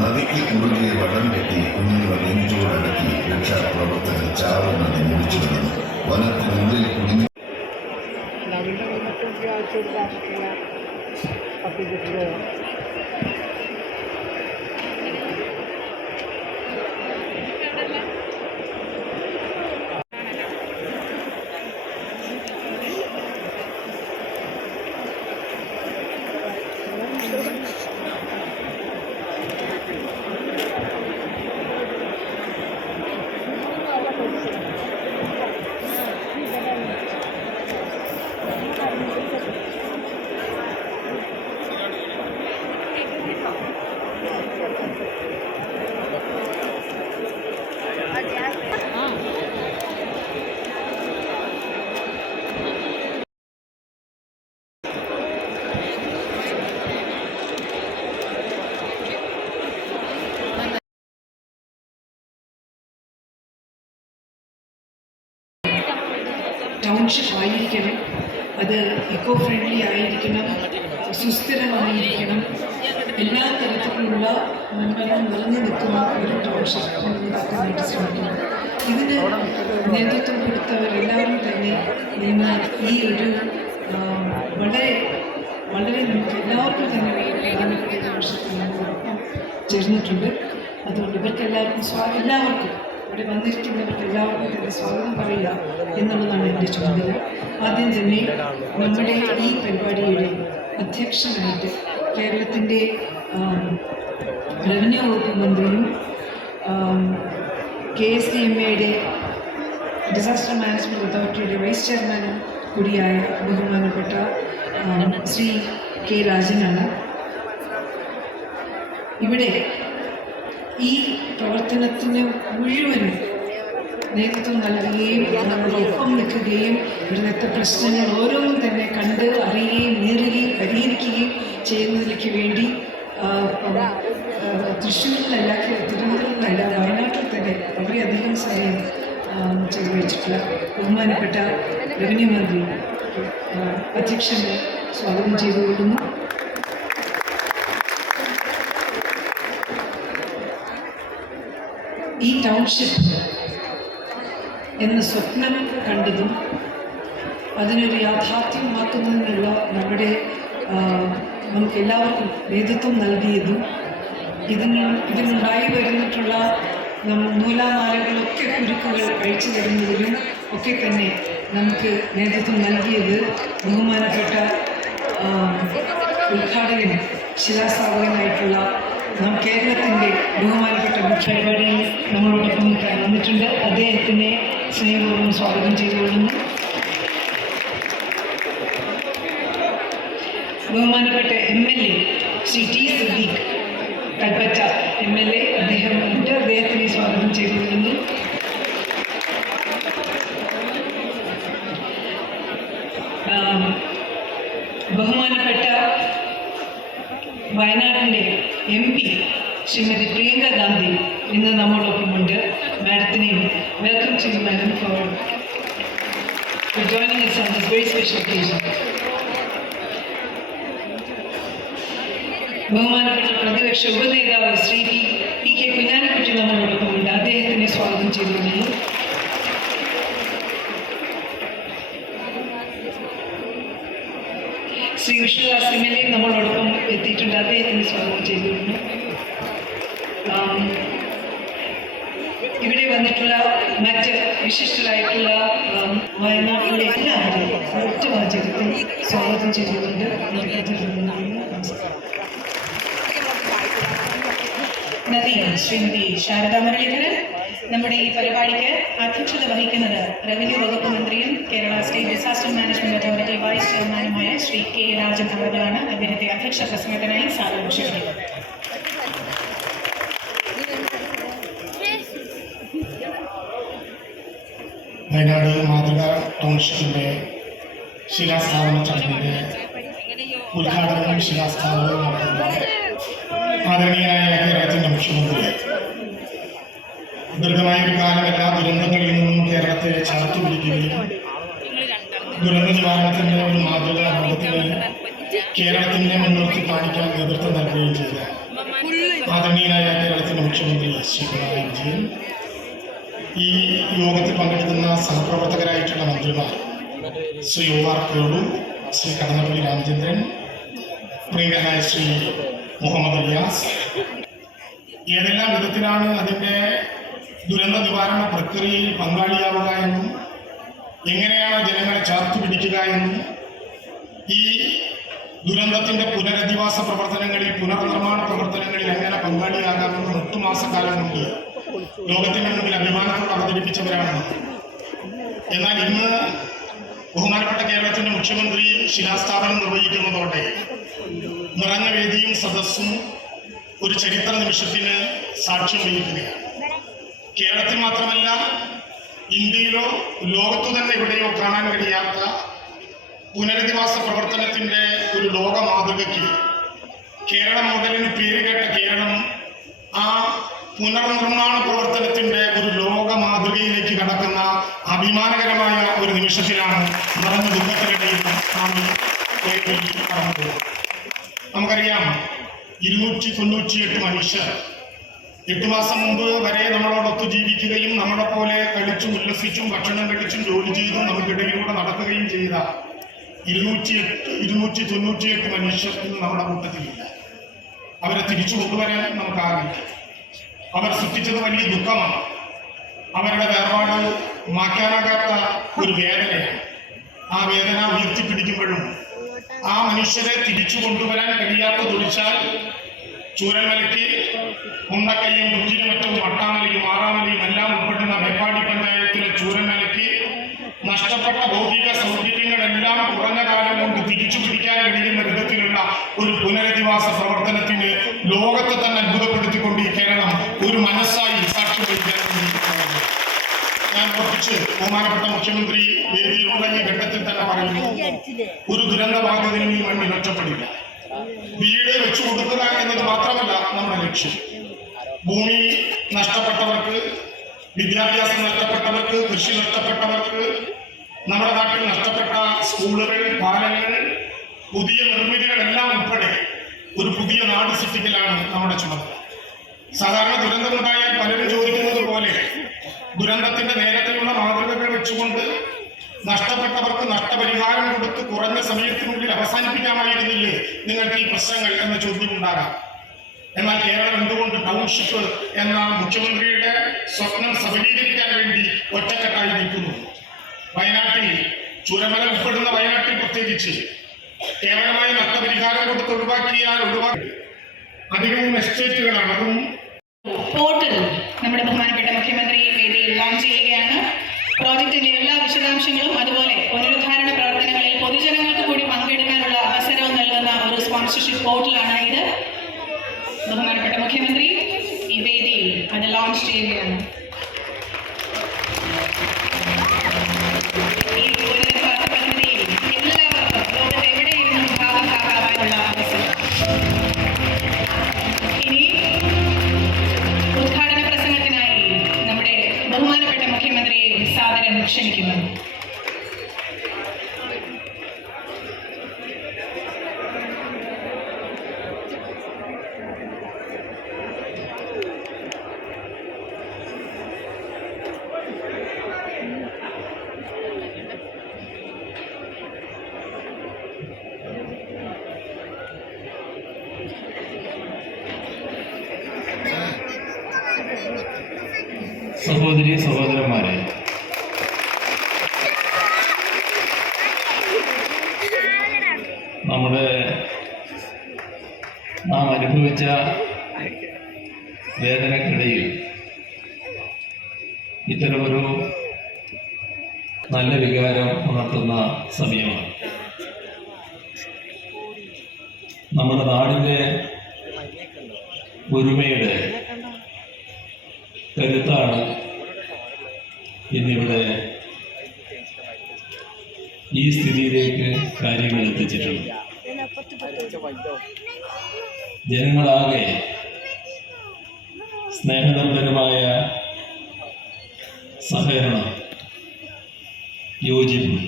നദിക്ക് കുറുകെ വടം കെട്ടി കുഞ്ഞുങ്ങളെ നെഞ്ചോടടക്കി രക്ഷാപ്രവർത്തകർ ചാവുന്നത് മുറിച്ചു കിടന്നു. വനത്തിനുള്ളിൽ കുടുങ്ങി ടൗൺഷിപ്പ് ആയിരിക്കണം, അത് ഇക്കോ ഫ്രണ്ട്ലി ആയിരിക്കണം, സുസ്ഥിരമായിരിക്കണം, എല്ലാ തരത്തിലുള്ള നന്മകളും നിറഞ്ഞു നിൽക്കുന്ന ഒരു ടൗൺഷിപ്പ് ഉണ്ടാക്കാനായിട്ട് ശ്രമിക്കണം. ഇതിന് നേതൃത്വം കൊടുത്തവരെല്ലാവരും തന്നെ ഇന്ന് ഈ ഒരു വളരെ വളരെ നമുക്ക് എല്ലാവർക്കും തന്നെ പ്രധാനപ്പെട്ട ടൗൺഷിപ്പിൽ നമ്മളോടൊപ്പം ചേർന്നിട്ടുണ്ട്. അതുകൊണ്ട് ഇവർക്കെല്ലാവർക്കും എല്ലാവർക്കും ഇവിടെ വന്നിരിക്കുന്നവർക്ക് എല്ലാവർക്കും തന്നെ സ്വാഗതം പറയുക എന്നുള്ളതാണ് എൻ്റെ ചുമതല. ആദ്യം തന്നെ നമ്മുടെ ഈ പരിപാടിയുടെ അധ്യക്ഷനായിട്ട് കേരളത്തിൻ്റെ റവന്യൂ വകുപ്പ് മന്ത്രിയും KSDMA ഡിസാസ്റ്റർ മാനേജ്മെൻറ്റ് അതോറിറ്റിയുടെ വൈസ് ചെയർമാനും കൂടിയായ ബഹുമാനപ്പെട്ട ശ്രീ K. രാജനാണ്. ഇവിടെ ഈ പ്രവർത്തനത്തിന് മുഴുവനും നേതൃത്വം നൽകുകയും അവരോടൊപ്പം നിൽക്കുകയും ഇവിടുത്തെ പ്രശ്നങ്ങൾ ഓരോന്നും തന്നെ കണ്ട് അറിയുകയും നേറുകയും പരിഹരിക്കുകയും ചെയ്യുന്നതിലേക്ക് വേണ്ടി തൃശ്ശൂരിലല്ല, തിരുവനന്തപുരത്തിലല്ല, വയനാട്ടിൽ തന്നെ വളരെയധികം സമയം ചെലവഴിച്ചിട്ടുള്ള ബഹുമാനപ്പെട്ട റവന്യൂ മന്ത്രി അധ്യക്ഷനെ സ്വാഗതം ചെയ്തുകൊള്ളുന്നു. ഈ ടൗൺഷിപ്പ് എന്ന സ്വപ്നം കണ്ടതും അതിനൊരു യാഥാർത്ഥ്യമാക്കുന്നതിനുള്ള നമുക്കെല്ലാവർക്കും നേതൃത്വം നൽകിയതും ഇതിനുണ്ടായി വരുന്നിട്ടുള്ള നൂലാമാലകളൊക്കെ കുരുക്കുകൾ അഴിച്ചു തരുന്നതിലും ഒക്കെ തന്നെ നമുക്ക് നേതൃത്വം നൽകിയത് ബഹുമാനപ്പെട്ട ഉദ്ഘാടകനും ശിലാസ്ഥാപകനായിട്ടുള്ള കേരളത്തിൻ്റെ ബഹുമാനപ്പെട്ട മുഖ്യപരിപാടിയിൽ നമ്മളോടൊപ്പം വന്നിട്ടുണ്ട്. അദ്ദേഹത്തിനെ സ്നേഹപൂർവ്വം സ്വാഗതം ചെയ്തുകൊള്ളുന്നു. ബഹുമാനപ്പെട്ട MLA Shri T Siddique Kalpetta MLA അദ്ദേഹത്തിനെ സ്വാഗതം ചെയ്തുകൊള്ളുന്നു. ബഹുമാനപ്പെട്ട വയനാടിൻ്റെ MP ശ്രീമതി പ്രിയങ്ക ഗാന്ധി ഇന്ന് നമ്മോടൊപ്പമുണ്ട്. മാഡത്തിനെയും welcome to you madam for joining us on this very special occasion. ബഹുമാനപ്പെട്ട പ്രതിപക്ഷ ഉപനേതാവ് ശ്രീ PK കുഞ്ഞാലിക്കുട്ടി നമ്മളോടൊപ്പമുണ്ട്. അദ്ദേഹത്തിനെ സ്വാഗതം ചെയ്തുകൊള്ളുന്നു. ശ്രീ വിഷ്ണുദാസ് MLA നമ്മളോടൊപ്പം എത്തിയിട്ടുണ്ട്. അദ്ദേഹത്തിന് സ്വാഗതം ചെയ്തിരുന്നു. ഇവിടെ വന്നിട്ടുള്ള മറ്റ് വിശിഷ്ടരായിട്ടുള്ള വയനാട്ടിലെ എല്ലാവരെയും ഒറ്റ വാചകത്തിൽ സ്വാഗതം ചെയ്തിട്ടുണ്ട്. നന്ദി ശ്രീമതി ശാരദാ മുരളീധരൻ. നമ്മുടെ ഈ പരിപാടിക്ക് അധ്യക്ഷത വഹിക്കുന്നത് റവന്യൂ വകുപ്പ് മന്ത്രിയും Kerala state disaster management authority vice ചെയർമാനുമായ ശ്രീ K രാജൻ അവர்களാണ്. അദ്ദേഹത്തെ അധ്യക്ഷ പ്രസംഗത്തിനായി സാദരം ക്ഷണിക്കുന്നു. വയനാട് മാതൃക ടൗൺഷിപ്പിൻ്റെ ശിലാസ്ഥാപന ചടങ്ങിൻ്റെ ഉദ്ഘാടനവും ശിലാസ്ഥാപനവും നടത്തുന്ന ആദരണീയനായ കേരളത്തിൻ്റെ മുഖ്യമന്ത്രി ദീർഘമായൊരു കാലം എല്ലാ ദുരന്തങ്ങളിൽ നിന്നും കേരളത്തെ ചേർത്ത് പിടിക്കുകയും ദുരന്ത നിവാരണത്തിൻ്റെ ഒരു മാതൃക ലോകത്തിന് കേരളത്തിൻ്റെ മുൻനിർത്തി കാണിക്കാൻ നേതൃത്വം നൽകുകയും ചെയ്ത ആദരണീയനായ കേരളത്തിൻ്റെ മുഖ്യമന്ത്രി ശ്രീ പിണറായി വിജയൻ, ഈ യോഗത്തിൽ പങ്കെടുക്കുന്ന സഹപ്രവർത്തകരായിട്ടുള്ള മന്ത്രിമാർ ശ്രീ OR കേളു, ശ്രീ കടന്നപ്പള്ളി രാമചന്ദ്രൻ, പ്രിയങ്കരനായ ശ്രീ മുഹമ്മദ് റിയാസ്, ഏതെല്ലാം വിധത്തിലാണ് അതിൻ്റെ ദുരന്ത നിവാരണ പ്രക്രിയയിൽ പങ്കാളിയാവുക എന്നും എങ്ങനെയാണ് ജനങ്ങളെ ചേർത്ത് പിടിക്കുക എന്നും ഈ ദുരന്തത്തിൻ്റെ പുനരധിവാസ പ്രവർത്തനങ്ങളിൽ പുനർനിർമ്മാണ പ്രവർത്തനങ്ങളിൽ എങ്ങനെ പങ്കാളിയാകാമെന്ന് 8 മാസക്കാലം കൊണ്ട് ലോകത്തിൻ്റെ മുമ്പിൽ അഭിമാനത്തോടെ അവതരിപ്പിച്ചവരാണ്. എന്നാൽ ഇന്ന് ബഹുമാനപ്പെട്ട കേരളത്തിൻ്റെ മുഖ്യമന്ത്രി ശിലാസ്ഥാപനം നിർവഹിക്കുന്നതോടെ നിറഞ്ഞ വേദിയും സദസ്സും ഒരു ചരിത്ര നിമിഷത്തിന് സാക്ഷ്യം വഹിക്കുകയാണ്. കേരളത്തിൽ മാത്രമല്ല, ഇന്ത്യയിലോ ലോകത്തു തന്നെ എവിടെയോ കാണാൻ കഴിയാത്ത പുനരധിവാസ പ്രവർത്തനത്തിൻ്റെ ഒരു ലോക മാതൃകയ്ക്ക് കേരള മോഡലിന് പേരുകേട്ട കേരളം ആ പുനർനിർമ്മാണ പ്രവർത്തനത്തിൻ്റെ ഒരു ലോക മാതൃകയിലേക്ക് കടക്കുന്ന അഭിമാനകരമായ ഒരു നിമിഷത്തിലാണ് നിറഞ്ഞ ദുഃഖത്തിനിടയിൽ നാം കടന്നത്. നമുക്കറിയാം, 298 മനുഷ്യർ 8 മാസം മുമ്പ് വരെ നമ്മളോടൊത്ത് ജീവിക്കുകയും നമ്മളെ പോലെ കളിച്ചും ഉല്ലസിച്ചും ഭക്ഷണം കഴിച്ചും ജോലി ചെയ്തും നമുക്കിടയിലൂടെ നടക്കുകയും ചെയ്ത 298 മനുഷ്യർ ഇന്ന് നമ്മുടെ കൂട്ടത്തിലില്ല. അവരെ തിരിച്ചു കൊണ്ടുവരാൻ നമുക്കാകില്ല. അവർ സൃഷ്ടിച്ചത് വലിയ ദുഃഖമാണ്. അവരുടെ വേർപാട് മാറ്റാനാകാത്ത ഒരു വേദനയാണ്. ആ വേദന ഉയർത്തിപ്പിടിക്കുമ്പോഴും ആ മനുഷ്യരെ തിരിച്ചു കൊണ്ടുവരാൻ കഴിയാത്തതൊഴിച്ചാൽ ചൂരൽമലയ്ക്ക് മുണ്ടക്കയ്യും കുറ്റിനുമറ്റും വട്ടാമലയും ആറാമലയും എല്ലാം ഉൾപ്പെടുന്ന മേപ്പാടി പഞ്ചായത്തിലെ ചൂരൽമലയ്ക്ക് നഷ്ടപ്പെട്ട ഭൗതിക സൗകര്യങ്ങളെല്ലാം കുറഞ്ഞ കാലം കൊണ്ട് തിരിച്ചു പിടിക്കാൻ കഴിയുന്ന വിധത്തിലുള്ള ഒരു പുനരധിവാസ പ്രവർത്തനത്തിന് ലോകത്തെ തന്നെ അത്ഭുതപ്പെടുത്തിക്കൊണ്ട് ഈ കേരളം ഒരു മനസ്സായി സാക്ഷ്യം വഹിക്കാൻ വേണ്ടി. ഞാൻ ഉറപ്പിച്ച് ബഹുമാനപ്പെട്ട മുഖ്യമന്ത്രി വേദിയിലുള്ള ഈ ഘട്ടത്തിൽ തന്നെ പറയുന്നു, ഒരു ദുരന്തബാധിതനും ഈ മണ്ണിൽ ഒറ്റപ്പെടില്ല. വീട് വെച്ചു കൊടുക്കുക എന്നത് മാത്രമല്ല നമ്മുടെ ലക്ഷ്യം. ഭൂമി നഷ്ടപ്പെട്ടവർക്ക്, വിദ്യാഭ്യാസം നഷ്ടപ്പെട്ടവർക്ക്, കൃഷി നഷ്ടപ്പെട്ടവർക്ക്, നമ്മുടെ നാട്ടിൽ നഷ്ടപ്പെട്ട സ്കൂളുകൾ, പാലങ്ങൾ, പുതിയ നിർമ്മിതികളെല്ലാം ഉൾപ്പെടെ ഒരു പുതിയ നാട് സൃഷ്ടിക്കലാണ് നമ്മുടെ ചുമതല. സാധാരണ ദുരന്തമുണ്ടായാൽ പലരും ചോദിക്കുന്നത് പോലെ ദുരന്തത്തിന്റെ നേരത്തെയുള്ള മാതൃകകൾ വെച്ചുകൊണ്ട് നഷ്ടപ്പെട്ടവർക്ക് നഷ്ടപരിഹാരം കൊടുത്ത് കുറഞ്ഞ സമയത്തിനുള്ളിൽ അവസാനിപ്പിക്കാമായിരുന്നില്ലേ നിങ്ങൾക്ക് ഈ പ്രശ്നങ്ങൾ എന്ന ചോദ്യം ഉണ്ടാകാം. എന്നാൽ കേരളം എന്തുകൊണ്ട് ടൗൺഷിപ്പ് എന്ന മുഖ്യമന്ത്രിയുടെ സ്വപ്നം സഫലീകരിക്കാൻ വേണ്ടി ഒറ്റക്കെട്ടായി നിൽക്കുന്നു? വയനാട്ടിൽ, ചുരമല ഉൾപ്പെടുന്ന വയനാട്ടിൽ പ്രത്യേകിച്ച് കേവലമായ നഷ്ടപരിഹാരം കൊടുത്ത് ഒഴിവാക്കിയാൽ അധികവും എസ്റ്റേറ്റുകളാണ്. അതും പോർട്ടൽ നമ്മുടെ ബഹുമാനപ്പെട്ട മുഖ്യമന്ത്രി വേദിയിൽ ലോഞ്ച് ചെയ്യുകയാണ്. പ്രോജക്റ്റിന്റെ എല്ലാ വിശദാംശങ്ങളും അതുപോലെ പുനരുദ്ധാരണ പ്രവർത്തനങ്ങളിൽ പൊതുജനങ്ങൾക്ക് കൂടി പങ്കെടുക്കാനുള്ള അവസരവും നൽകുന്ന ഒരു സ്പോൺസർഷിപ്പ് പോർട്ടലാണ് ഇത്. ബഹുമാനപ്പെട്ട മുഖ്യമന്ത്രി ഈ വേദിയിൽ അത് ലോഞ്ച് ചെയ്യുകയാണ്. ഈ പുനരുദ്ധാരണ പദ്ധതിയിൽ എല്ലാവർക്കും ലോകത്ത് എവിടെയിരുന്നും ഭാഗമാകാനുള്ള അവസരം. ഇനി ഉദ്ഘാടന പ്രസംഗത്തിനായി നമ്മുടെ ബഹുമാനപ്പെട്ട മുഖ്യമന്ത്രിയെ സാദരം ക്ഷണിക്കുന്നു. സഹോദരി സഹോദരന്മാരെ, നാം അനുഭവിച്ച വേദനക്കിടയിൽ ഇത്തരമൊരു നല്ല വികാരം ഉണർത്തുന്ന സമയമാണ്. നമ്മുടെ നാടിൻ്റെ ഒരുമയുടെ കരുത്താണ് ഇന്നിവിടെ ഈ സ്ഥിതിയിലേക്ക് കാര്യങ്ങൾ എത്തിച്ചിട്ടുള്ളത്. ജനങ്ങളാകെ സ്നേഹനിർഭരമായ സഹകരണം, യോജിപ്പ്,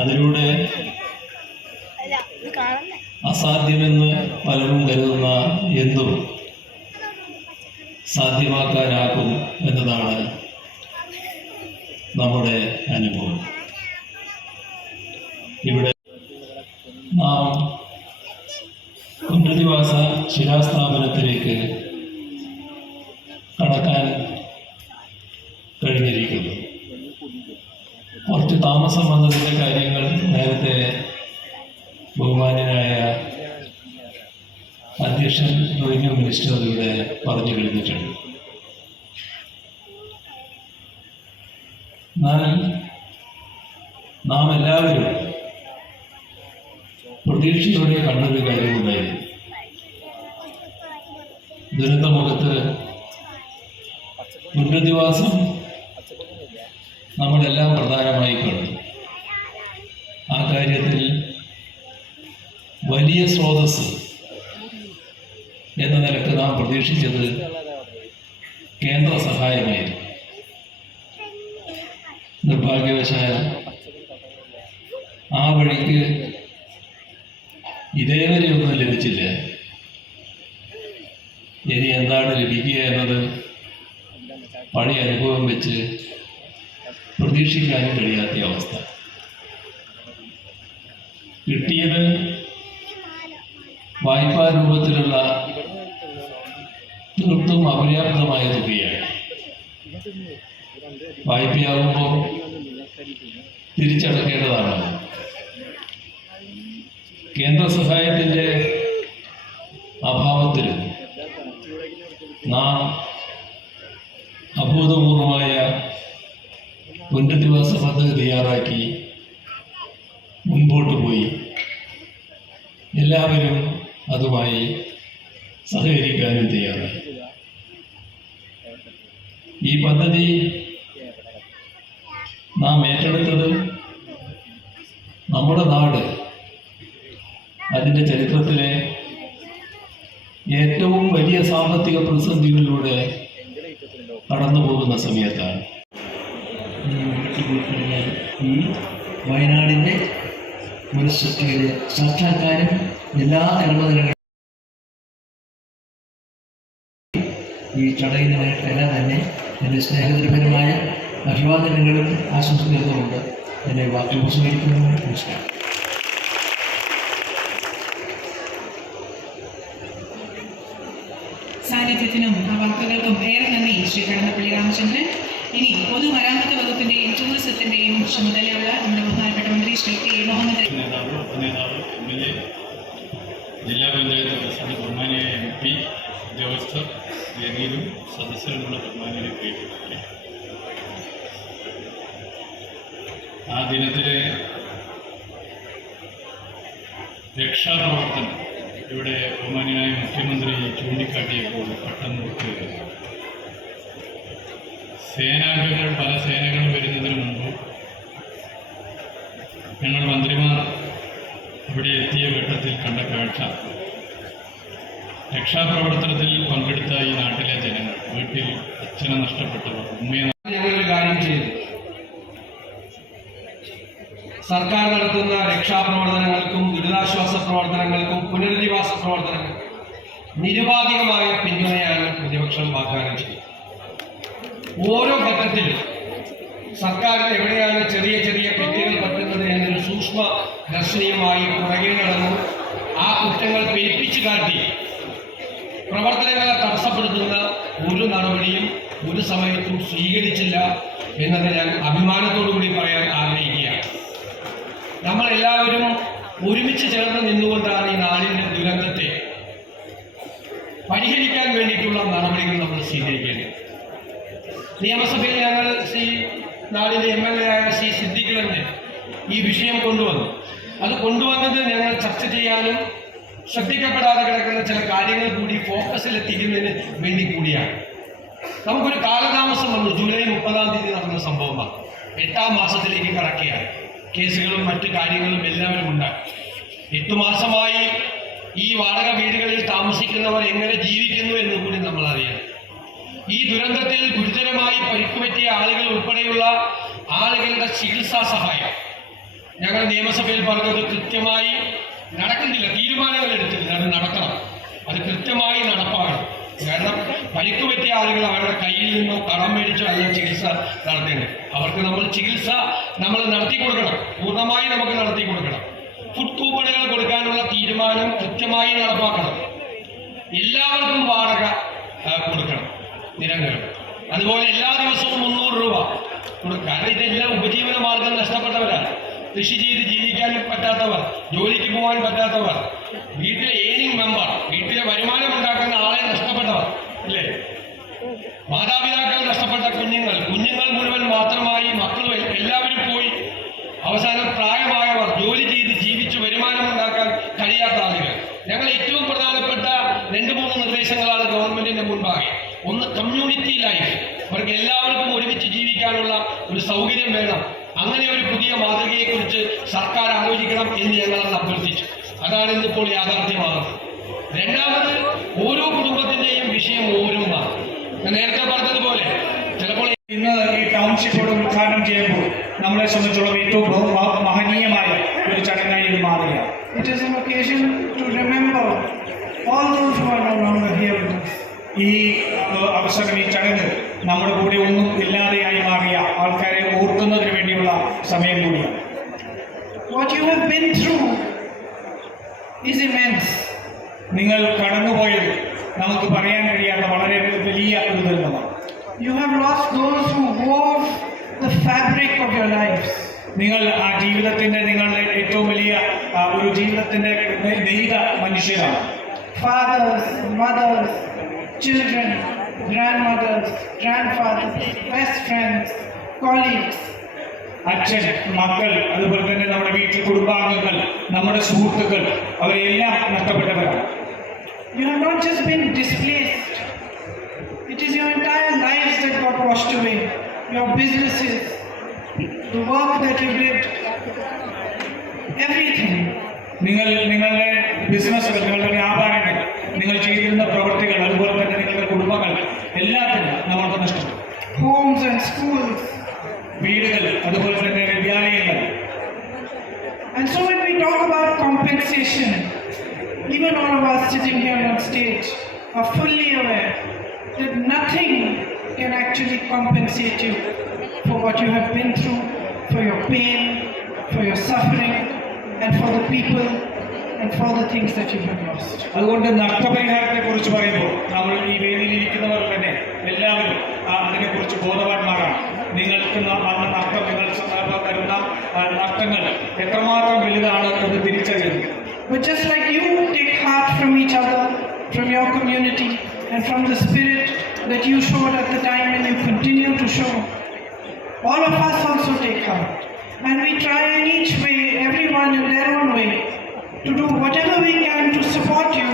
അതിലൂടെ അസാധ്യമെന്ന് പലരും കരുതുന്ന എന്തും സാധ്യമാക്കാനാകും എന്നതാണ് നമ്മുടെ അനുഭവം. ഇവിടെ നാം പുനരധിവാസ ശിലാസ്ഥാപനത്തിലേക്ക് കടക്കാൻ കഴിഞ്ഞിരിക്കുന്നു. കുറച്ച് താമസം വന്നതിൻ്റെ കാര്യങ്ങൾ നേരത്തെ ബഹുമാന്യനായ അധ്യക്ഷൻ റവന്യൂ മിനിസ്റ്റർ ഇവിടെ പറഞ്ഞു കഴിഞ്ഞിട്ടുണ്ട്. എന്നാൽ നാം എല്ലാവരും പ്രതീക്ഷയോടെ കണ്ടൊരു കാര്യമുണ്ടായിരുന്നു. ദുരന്തമുഖത്ത് പുനരധിവാസം നമ്മളെല്ലാം പ്രധാനമായി കണ്ടു. ആ കാര്യത്തിൽ വലിയ സ്രോതസ് എന്ന നിലക്ക് നാം പ്രതീക്ഷിച്ചത് കേന്ദ്ര സഹായമായിരുന്നു. നിർഭാഗ്യവശാൽ ആ വഴിക്ക് ഇതേവരെ ഒന്നും ലഭിച്ചില്ല. ഇനി എന്താണ് ലഭിക്കുക എന്നത് പഴയ അനുഭവം വെച്ച് പ്രതീക്ഷിക്കാനും കഴിയാത്ത അവസ്ഥ. കിട്ടിയത് വായ്പാ രൂപത്തിലുള്ള തീർത്തും അപര്യാപ്തമായ തുകയാണ്. വായ്പയാകുമ്പോൾ തിരിച്ചടക്കേണ്ടതാണ്. കേന്ദ്ര സഹായത്തിൻ്റെ അഭാവത്തിൽ നാം അഭൂതപൂർവമായ പുനരധിവാസ പദ്ധതി തയ്യാറാക്കി മുൻപോട്ട് പോയി. എല്ലാവരും അതുമായി സഹകരിക്കാനും തയ്യാറായി. ഈ പദ്ധതി നാം ഏറ്റെടുത്തത് നമ്മുടെ നാട് അതിൻ്റെ ചരിത്രത്തിലെ ഏറ്റവും വലിയ സാമ്പത്തിക പ്രതിസന്ധികളിലൂടെ കടന്നു പോകുന്ന സമയത്താണ്. ഈ വയനാടിൻ്റെ ഒരു സാക്ഷാത്കാരം എല്ലാ നിർമ്മതങ്ങളും ഈ ചടങ്ങിനായിട്ടെല്ലാം തന്നെ എൻ്റെ സ്നേഹനിർഭരമായ അഭിവാദനങ്ങളും ആശംസകളുമുണ്ട്. എൻ്റെ വാക്കുകൾ ഉപസംഹരിക്കുന്നു. നമസ്കാരം. സാന്നിധ്യത്തിനും ആ വാക്കുകൾക്കും ഏറെ നന്ദി ശ്രീ കടന്നപ്പള്ളി രാമചന്ദ്രൻ. ഇനി പൊതുമരാമത്ത് വകുപ്പിന്റെയും ടൂറിസത്തിന്റെയും ചുമതലയുള്ള നമ്മുടെ ബഹുമാനപ്പെട്ട മന്ത്രി ശ്രീ കെ മുഹമ്മദ് നേതാവ് MLA, ജില്ലാ പഞ്ചായത്ത് പ്രസിഡന്റ്, ബഹുമാനിയായ MP, ഉദ്യോഗസ്ഥർ, വേദിയിലും സദസ്സിലുമുള്ള ബഹുമാനിയെ പ്രിയപ്പെട്ടു. ആ ദിനത്തിലെ രക്ഷാപ്രവർത്തനം ഇവിടെ ബഹുമാനിയായ മുഖ്യമന്ത്രി ചൂണ്ടിക്കാട്ടിയപ്പോൾ പെട്ടെന്ന് ഒത്തുവരുന്നു. സേനാംഗങ്ങൾ പല സേനകളും വരുന്നതിന് മുമ്പ് ഞങ്ങൾ മന്ത്രിമാർ ഇവിടെ എത്തിയ ഘട്ടത്തിൽ കണ്ട കാഴ്ച, രക്ഷാപ്രവർത്തനത്തിൽ പങ്കെടുത്ത ഈ നാട്ടിലെ ജനങ്ങൾ, വീട്ടിൽ അച്ഛനെ നഷ്ടപ്പെട്ടവർ, ഉമ്മയെ ഞങ്ങളൊരു കാര്യം ചെയ്തു. സർക്കാർ നടത്തുന്ന രക്ഷാപ്രവർത്തനങ്ങൾക്കും ദുരിതാശ്വാസ പ്രവർത്തനങ്ങൾക്കും പുനരധിവാസ പ്രവർത്തനങ്ങൾക്കും നിരുപാധികമായ പിന്തുണയാണ് പ്രതിപക്ഷം വാഗ്ദാനം ചെയ്യുന്നത്. ഓരോ ഘട്ടത്തിലും സർക്കാർ എവിടെയാണ് ചെറിയ ചെറിയ തെറ്റുകൾ പറ്റുന്നത് എന്നൊരു സൂക്ഷ്മ ദർശനീയമായി പുറകെ നടന്നു ആ കുറ്റങ്ങൾ പെരുപ്പിച്ചു കാട്ടി പ്രവർത്തനങ്ങളെ തടസ്സപ്പെടുത്തുന്ന ഒരു നടപടിയും ഒരു സമയത്തും സ്വീകരിച്ചില്ല എന്നത് ഞാൻ അഭിമാനത്തോടുകൂടി പറയാൻ ആഗ്രഹിക്കുകയാണ്. നമ്മളെല്ലാവരും ഒരുമിച്ച് ചേർന്ന് നിന്നുകൊണ്ടാണ് ഈ നാടിൻ്റെ ദുരന്തത്തെ പരിഹരിക്കാൻ വേണ്ടിയിട്ടുള്ള നടപടികൾ നമ്മൾ സ്വീകരിക്കേണ്ടത്. നിയമസഭയിൽ ഞങ്ങൾ നാടിൻ്റെ MLA ആയ ശ്രീ സിദ്ദിഖിനെ ഈ വിഷയം കൊണ്ടുവന്നു. അത് കൊണ്ടുവന്നത് ഞങ്ങൾ ചർച്ച ചെയ്യാനും ശ്രദ്ധിക്കപ്പെടാതെ കിടക്കുന്ന ചില കാര്യങ്ങൾ കൂടി ഫോക്കസിലെത്തിക്കുന്നതിന് വേണ്ടി കൂടിയാണ്. നമുക്കൊരു കാലതാമസം വന്നു. ജൂലൈ 30-ാം തീയതി നടന്ന സംഭവമാണ്. 8-ാം മാസത്തിലേക്ക് കടക്കുകയാണ്. കേസുകളും മറ്റു കാര്യങ്ങളും എല്ലാവരും ഉണ്ടായി. 8 മാസമായി ഈ വാടക വീടുകളിൽ താമസിക്കുന്നവർ എങ്ങനെ ജീവിക്കുന്നു എന്ന് കൂടി നമ്മൾ അറിയണം. ഈ ദുരന്തത്തിൽ ഗുരുതരമായി പരിക്കുപറ്റിയ ആളുകൾ ഉൾപ്പെടെയുള്ള ആളുകളുടെ ചികിത്സാ സഹായം ഞങ്ങൾ നിയമസഭയിൽ പറഞ്ഞത് കൃത്യമായി നടക്കുന്നില്ല. തീരുമാനങ്ങൾ എടുത്തില്ല, അത് നടക്കണം, അത് കൃത്യമായി നടപ്പാക്കണം. കാരണം പരിക്കുപറ്റിയ ആളുകൾ അവരുടെ കയ്യിൽ നിന്നോ കടം മേടിച്ചോ അല്ല ചികിത്സ നടത്തേണ്ടത്. അവർക്ക് നമ്മൾ ചികിത്സ നടത്തി കൊടുക്കണം, പൂർണ്ണമായി നമുക്ക് നടത്തി കൊടുക്കണം. ഫുഡ് കൂപ്പണുകൾ കൊടുക്കാനുള്ള തീരുമാനം കൃത്യമായി നടപ്പാക്കണം. എല്ലാവർക്കും വാടക കൊടുക്കണം നിരന്തരം. അതുപോലെ എല്ലാ ദിവസവും 300 രൂപ കൊടുക്കുക. കാരണം ഇതെല്ലാം ഉപജീവന മാർഗം നഷ്ടപ്പെട്ടവരാണ്. കൃഷി ചെയ്ത് ജീവിക്കാൻ പറ്റാത്തവർ, ജോലിക്ക് പോകാൻ പറ്റാത്തവർ, വീട്ടിലെ ഏണിംഗ് മെമ്പർ, വീട്ടിലെ വരുമാനം ഉണ്ടാക്കുന്ന ആളെ നഷ്ടപ്പെട്ടവർ, അല്ലേ? മാതാപിതാക്കൾ നഷ്ടപ്പെട്ട കുഞ്ഞുങ്ങൾ മുഴുവൻ മാത്രമായി മക്കളും എല്ലാവരും പോയി. അവസാനം പ്രായമായവർ, ജോലി ചെയ്ത് ജീവിച്ച് വരുമാനം ഉണ്ടാക്കാൻ കഴിയാത്ത ആളുകൾ. ഞങ്ങൾ ഏറ്റവും പ്രധാനപ്പെട്ട 2-3 നിർദ്ദേശങ്ങളാണ് ഗവൺമെന്റിന്റെ മുൻപാകെ. ഒന്ന്, കമ്മ്യൂണിറ്റി ലൈഫ്. അവർക്ക് എല്ലാവർക്കും ഒരുമിച്ച് ജീവിക്കാനുള്ള ഒരു സൗകര്യം വേണം. അങ്ങനെ ഒരു പുതിയ മാതൃകയെക്കുറിച്ച് സർക്കാർ ആലോചിക്കണം എന്ന് ഞങ്ങളത് അഭ്യർത്ഥിച്ചു. അതാണ് ഇന്നിപ്പോൾ യാഥാർത്ഥ്യമാകുന്നത്. രണ്ടാമത്, ഓരോ കുടുംബത്തിന്റെയും വിഷയം ഓരോന്നാണ്. നേരത്തെ പറഞ്ഞതുപോലെ ചിലപ്പോൾ ഇന്ന് ഈ ടൗൺഷിപ്പോട് ഉദ്ഘാടനം ചെയ്യുമ്പോൾ നമ്മളെ സംബന്ധിച്ചോളം ഏറ്റവും മഹനീയമായ ഒരു ചടങ്ങായി ഇത് മാറുകയാണ്. It is an occasion to remember all those who are no longer here with us. ഈ അവസരം, ഈ ചടങ്ങ് നമ്മുടെ കൂടെ ഒന്നും ഇല്ലാതെയായി മാറിയ ആൾക്കാരെ ഓർക്കുന്നതിന് വേണ്ടിയുള്ള സമയം കൂടിയാണ്. What you have been through is immense. നിങ്ങൾ കടന്നുപോയത് നമുക്ക് പറയാൻ കഴിയാത്ത വളരെ വലിയ ഒരു ദുരന്തമാണ്. You have lost those who wove the fabric of your lives. നിങ്ങൾ ആ ജീവിതത്തിന്റെ, നിങ്ങളുടെ ഏറ്റവും വലിയ ഒരു ജീവിതത്തിന്റെ നെയ്ത മനുഷ്യരാണ്. Fathers, mothers, children, grandmothers, grandfathers, best friends, colleagues. അച്ഛൻ, മക്കൾ, അതുപോലെ തന്നെ നമ്മുടെ വീട്ടിൽ കുടുംബാംഗങ്ങൾ, നമ്മുടെ സുഹൃത്തുക്കൾ, അവരെല്ലാം നഷ്ടപ്പെട്ടവരാണ്. You have not just been displaced It is your entire lives that got washed away. Your businesses, the work that you did, everything. നിങ്ങളുടെ ബിസിനസ്സുകൾ, നിങ്ങളുടെ വ്യാപാരങ്ങൾ, നിങ്ങൾ ചെയ്തിരുന്ന പ്രവൃത്തികൾ, അതുപോലെ തന്നെ നിങ്ങളുടെ കുടുംബങ്ങൾ എല്ലാത്തിനും നമ്മൾക്ക് നഷ്ടപ്പെട്ടു. Homes and schools. വീടുകൾ, അതുപോലെ തന്നെ വിദ്യാലയങ്ങൾ. And so when we talk about compensation, even all of us sitting here on stage are fully aware that nothing can actually compensate you for what you have been through, for your pain, for your suffering, and for the people and for the things that you have lost. അതുകൊണ്ട് നഷ്ടപരിഹാരത്തെ കുറിച്ച് പറയുമ്പോൾ നമ്മൾ ഈ വേദിയിൽ ഇരിക്കുന്നവർ തന്നെ എല്ലാവരും അതിനെക്കുറിച്ച് ബോധവാന്മാരാണ്. നിങ്ങൾക്ക് വന്ന നഷ്ടം, നിങ്ങൾ വരുന്ന നഷ്ടങ്ങൾ എത്രമാത്രം വലുതാണ് എന്ന് തിരിച്ചറിയുന്നത്. But just like you take heart from each other, from your community, and from the spirit that you showed at the time and you continue to show, all of us also take heart. And we try in each way, everyone in their own way, to do whatever we can to support you,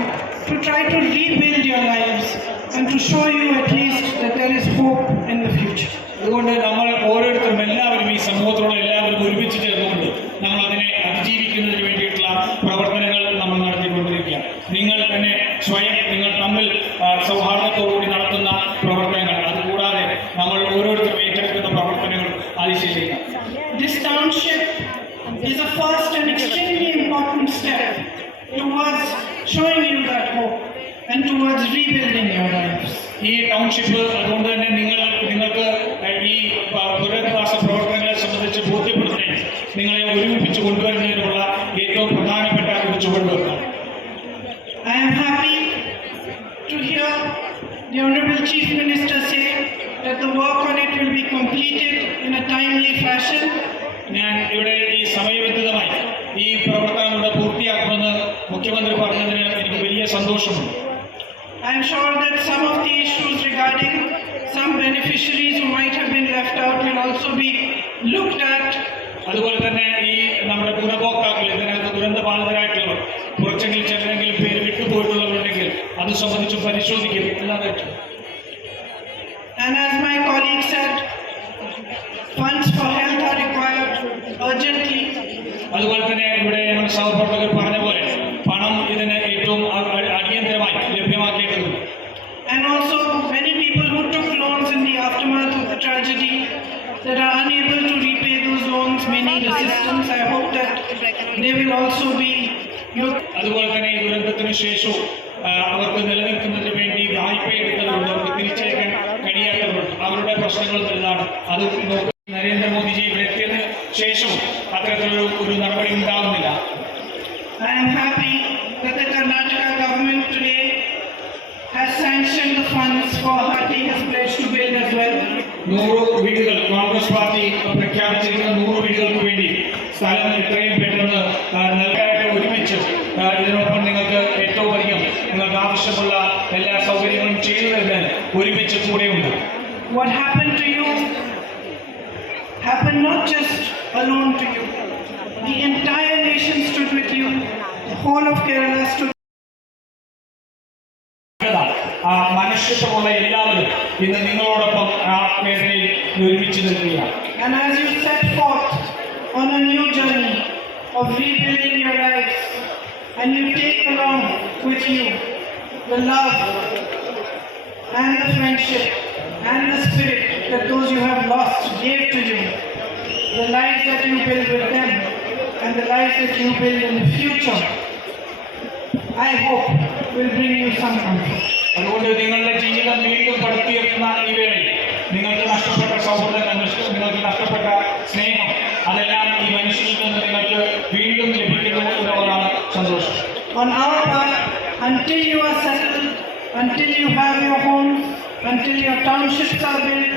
to try to rebuild your lives, and to show you at least that there is hope in the future. അതുകൊണ്ട് നമ്മൾ ഓരോരുത്തരും എല്ലാവരും ഈ സമൂഹത്തിലുള്ള എല്ലാവരും ഒരുമിച്ച് ചേർന്നുകൊണ്ട് നമ്മൾ അതിനെ അതിജീവിക്കുന്നതിന് വേണ്ടിയിട്ടുള്ള പ്രവർത്തനങ്ങൾ നമ്മൾ നടത്തിക്കൊണ്ടിരിക്കുകയാണ്. നിങ്ങൾ തന്നെ സ്വയം നിങ്ങൾ തമ്മിൽ സൗഹാർദ്ദത്തോടുകൂടി നടത്തുന്ന പ്രവർത്തനങ്ങൾ, അതുകൂടാതെ നമ്മൾ ഓരോരുത്തരും ഏറ്റെടുക്കുന്ന പ്രവർത്തനങ്ങൾ അതിശയിക്കാം. This township is a first and extremely important step towards showing you that hope and towards rebuilding your lives. ഈ ടൗൺഷിപ്പ് അതുകൊണ്ട് തന്നെ നിങ്ങൾക്ക് ഈ പുനരധിവാസ പ്രവർത്തനങ്ങളെ സംബന്ധിച്ച് ബോധ്യപ്പെടുന്നതിന്, നിങ്ങളെ ഒരുമിപ്പിച്ച് കൊണ്ടുവരുന്നതിനുള്ള ഏറ്റവും പ്രധാനപ്പെട്ട ഒരു ചുവടുവെപ്പാണ്. I am happy to hear the Honorable Chief Minister say that the work on it will be completed in a timely fashion. ഞാൻ ഇവിടെ ഈ സമയബന്ധിതമായി ഈ പ്രവർത്തനം ഇവിടെ പൂർത്തിയാക്കുമെന്ന് മുഖ്യമന്ത്രി പറഞ്ഞതിന് എനിക്ക് വലിയ സന്തോഷമുണ്ട്. I am sure that some of the issues regarding some beneficiaries who might have been left out will also be looked at. അതുപോലെ തന്നെ ഈ നമ്മുടെ ഗുണഭോക്താക്കൾ, ഇതിനകത്ത് ദുരന്തബാധിതരായിട്ടുള്ളവർ, കുറച്ചെങ്കിലും ചിലരെങ്കിലും പേര് വിട്ടുപോയിട്ടുള്ളവരുണ്ടെങ്കിൽ അത് സംബന്ധിച്ച് പരിശോധിക്കും. And as my colleague said, funds for health are required urgently. അതുപോലെ തന്നെ ഇവിടെ ഞങ്ങളുടെ സഹപ്രവർത്തകർ പറഞ്ഞ പോലെ പണം ഇതിന് ഏറ്റവും അടിയന്തരമായി ലഭ്യമാക്കേണ്ടതുണ്ട്. And also many people who took loans in the aftermath of the tragedy that are unable to repay those loans may need assistance. I hope that they will also be looked. അതുപോലെ തന്നെ ഈ ദുരന്തത്തിന് ശേഷവും അവർക്ക് നിലനിൽക്കുന്നതിന് വേണ്ടി വായ്പ എടുത്തവരുണ്ട്, അവർക്ക് തിരിച്ചയക്കാൻ കഴിയാത്തവരുണ്ട്. അവരുടെ പ്രശ്നങ്ങൾ വലുതാണ്. അത് നരേന്ദ്രമോദിജി ഇവിടെ എത്തിയതിന് ശേഷവും അത്തരത്തിലൊരു നടപടി ഉണ്ടാകുന്നില്ല. I am happy that the Karnataka government today has sanctioned the funds for Hati has pledged to build as well. 100 വീടുകൾ കോൺഗ്രസ് പാർട്ടി പ്രഖ്യാപിച്ചിരിക്കുന്ന 100 വീടുകൾക്ക് വേണ്ടി സ്ഥലം എത്രയും പെട്ടെന്ന് നൽകാനായിട്ട് ഒരുമിച്ച് ഇതിനൊപ്പം നിങ്ങൾക്ക് ഏറ്റവും അധികം നിങ്ങൾക്ക് ആവശ്യമുള്ള എല്ലാ സൗകര്യങ്ങളും ചെയ്തു തരുന്നതിന് ഒരുമിച്ച് കൂടെയുണ്ട്. What happened to you happened not just alone to you. The entire nation stood with you. The whole of Kerala stood. മനുഷ്യത്വമുള്ള എല്ലാവരും ഇന്ന് നിങ്ങളോടൊപ്പം ആ മേഖലയിൽ ഒരുമിച്ച് നിൽക്കുകയാണ്. And as you set forth on a new journey of rebuilding your lives, and you take along with you the love and the friendship and the spirit that those you have lost gave to you, the lives that you build with them and the lives that you build in the future, I hope will bring you some comfort. അതുകൊണ്ട് നിങ്ങളുടെ ജീവിതം വീണ്ടും പടുത്തുയർത്തുന്ന ഈ വേളയിൽ നിങ്ങൾക്ക് നഷ്ടപ്പെട്ട സൗഹൃദങ്ങൾ, നിങ്ങൾക്ക് നഷ്ടപ്പെട്ട സ്നേഹം, അതെല്ലാം ഈ മനുഷ്യരിൽ നിന്ന് നിങ്ങൾക്ക് വീണ്ടും ലഭിക്കുന്നു എന്നുള്ളതാണ് സന്തോഷം. On our part, until you are settled, until you have your homes, until your townships are built,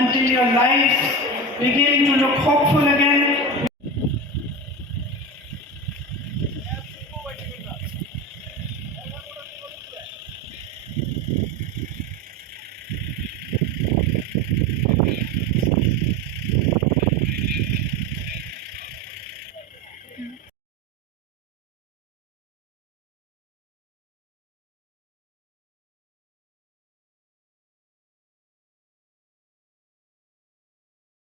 until your lives begin to look hopeful again,